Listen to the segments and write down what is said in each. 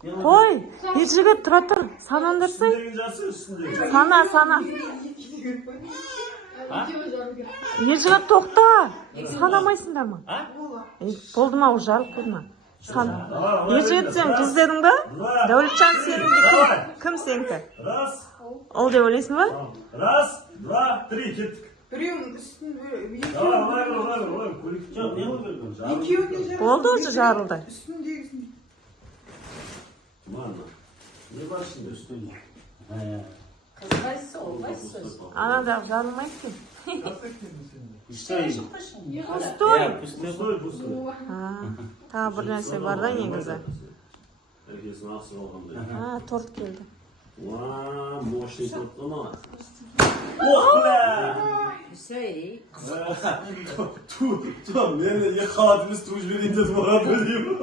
Koy. Ержігіт тұра тұр. Санандырсың. Сана. Ержігіт тоқта. Санамайсыңдар ма? Болды ма, ол жарық болды ма? Ержігіт сен қыз дедің ба? Дәулетжан сенің кім сенікі? Ол деп ойлайсың ба? Раз, два, три, кеттік. Біреуінің үстін Болды уже жарылды. үстіндегісін. Не бар ішінде үстінде? Анадағы жарылмайды екен. Пустой. Пустой. Тағы бір нәрсе бар да негізі. Әркесін ақсы алғандай. Торт келді. Мощный торт қана. Ох, бля! Все, Мені не қалатымыз туып жіберейін деді маған білеймін.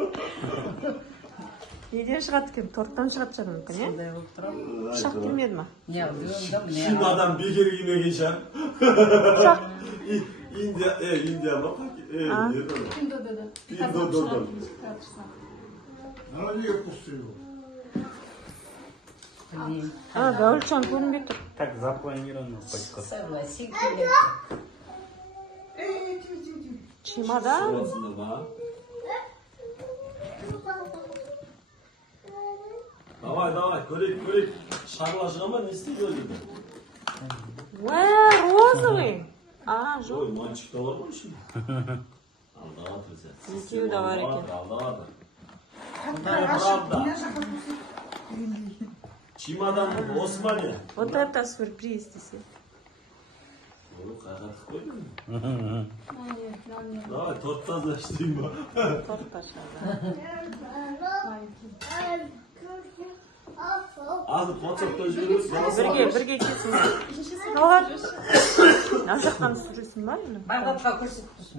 Неден шығады екен? Торттан шығады шығар мүмкін, е? сондай болып тұрам. Пышақ келмеді ма? Не, білмедім, Шын не. адам бекер кимеген шығар. Пышақ. Индия ма? Индо. Блин. Дәулетжан көрінбей тұр. Так запланировано почти. Согласен, Чемодан. Давай, көрейік. Шағыла жыға ма, не істейді өйдеді? Розовый. Жоқ. Ой, мальчик да бар ғой ішінде. Алдағы тұрса. Екеуі де бар екен. Алдағы. Правда. Чемодан осы ма не? Вот это сюрприз десе. Қағатық қойдың. Давай, торттан да іштейін ба? Торт та шығады. Азып, WhatsApp-та жіберіңіз. Бірге кетсін. Талғат. Ана жақтан түсіресің ба? Бағдатқа көрсетіп тұрсын.